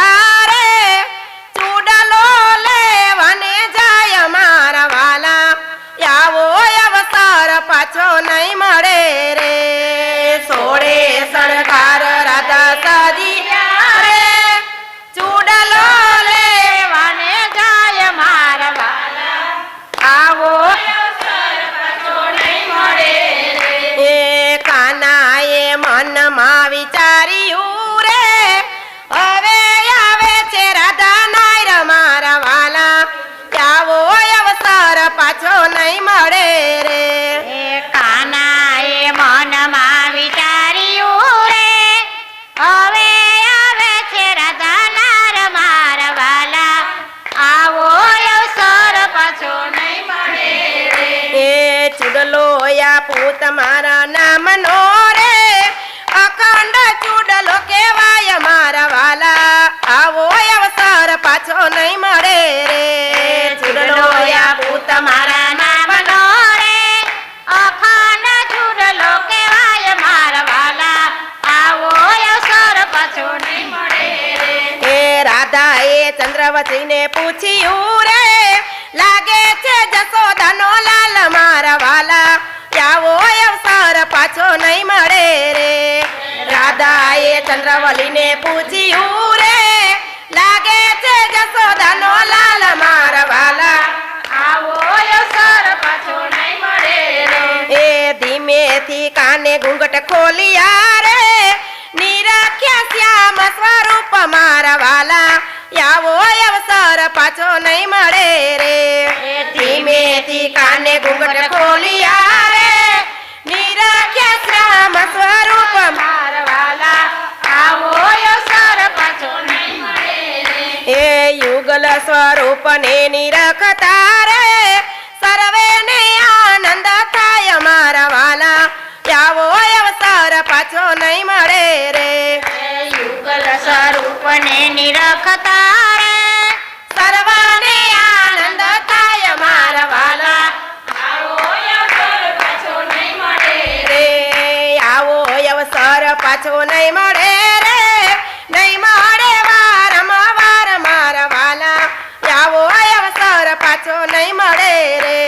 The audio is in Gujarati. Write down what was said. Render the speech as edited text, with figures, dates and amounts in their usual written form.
ખોલિયા રે ચૂડલો લેવાને જાય મારા વાલા આવો અવસર પાછો નહીં મળે રે સોળે શણગાર રાધા સજ્યા રે ચૂડલો લેવાને જાય મારા વાલા આવો અવસર પાછો નહીં મળે રે એ કાનાએ મનમાં વિચાર્યું રે હવે આવે છે રાધા નાયર મારા વાલા આવો અવસર પાછો નહીં મળે રે કાનાએ મનમાં વિચાર્યું રે હવે આવે છે રાધા નાર મારા વાલા આવો અવસર પાછો નહીં મળે રે એ ચૂડલો પૂત મારા નામનો રે અખંડ ચૂડલો કહેવાય મારા વાલા આવો અવસર પાછો નહીં મળે રે ચૂડલો પૂત મારા નામનો રે અખંડ ચૂડલો કહેવાય મારા વાલા આવો અવસર પાછો નહીં મળે રે એ રાધાએ ચંદ્રવતીને પૂછ્યું રે લાગે છે જશોદાનો લાલ મારા વાલા આવો અવસર પાછો નહીં મળે રે રાધાએ ચંદ્રવલીને પૂછ્યું રે લાગે છે જશોદાનો લાલ મારા વાલા આવો અવસર પાછો નહીં મળે રે એ ધીમેથી કાને ઘૂંઘટ ખોલિયા રે નિરખ્યા શ્યામ સ્વરૂપ મારા વાલા આવો અવસર પાછો નહીં મળે રે ધીમેથી કાને ઘૂંઘટ ખોલિયા રે નિરખ્યા શ્યામ સ્વરૂપ મારા વાલા આવો અવસર પાછો નહીં મળે રે એ યુગલ સ્વરૂપ ને નિરખતા રે સર્વેને આનંદ થાય મારા વાલા આવો અવસર પાછો નહીં મળે રે યુગલ સ્વરૂપને નિરખતા રે સર્વને આનંદ થાય મારા વાલા આવો અવસર પાછો નહીં મળે રે આવો અવસર પાછો નહીં મળે રે નહીં મળે વારંવાર મારા વાલા આવો અવસર પાછો નહીં મળે રે